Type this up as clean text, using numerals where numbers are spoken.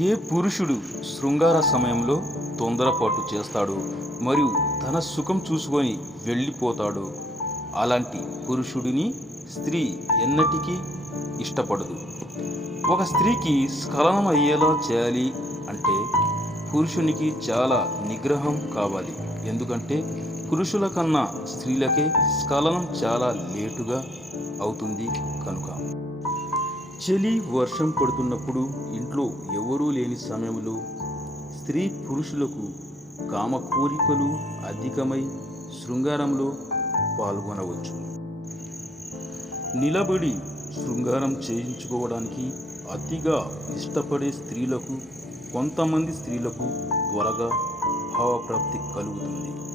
ఏ పురుషుడు శృంగార సమయంలో తొందరపాటు చేస్తాడో మరియు తన సుఖం చూసుకొని వెళ్ళిపోతాడో అలాంటి పురుషుడిని స్త్రీ ఎన్నటికీ ఇష్టపడదు. ఒక స్త్రీకి స్ఖలనం అయ్యేలా చేయాలి అంటే పురుషునికి చాలా నిగ్రహం కావాలి. ఎందుకంటే పురుషుల కన్నా స్త్రీలకే స్ఖలనం చాలా లేటుగా అవుతుంది కనుక. చలి వర్షం పడుతున్నప్పుడు ఇంట్లో ఎవరూ లేని సమయంలో స్త్రీ పురుషులకు కామ కోరికలు అధికమై శృంగారంలో పాల్గొనవచ్చు. నిలబడి శృంగారం చేయించుకోవడానికి అతిగా ఇష్టపడే స్త్రీలకు కొంతమంది స్త్రీలకు త్వరగా భావప్రాప్తి కలుగుతుంది.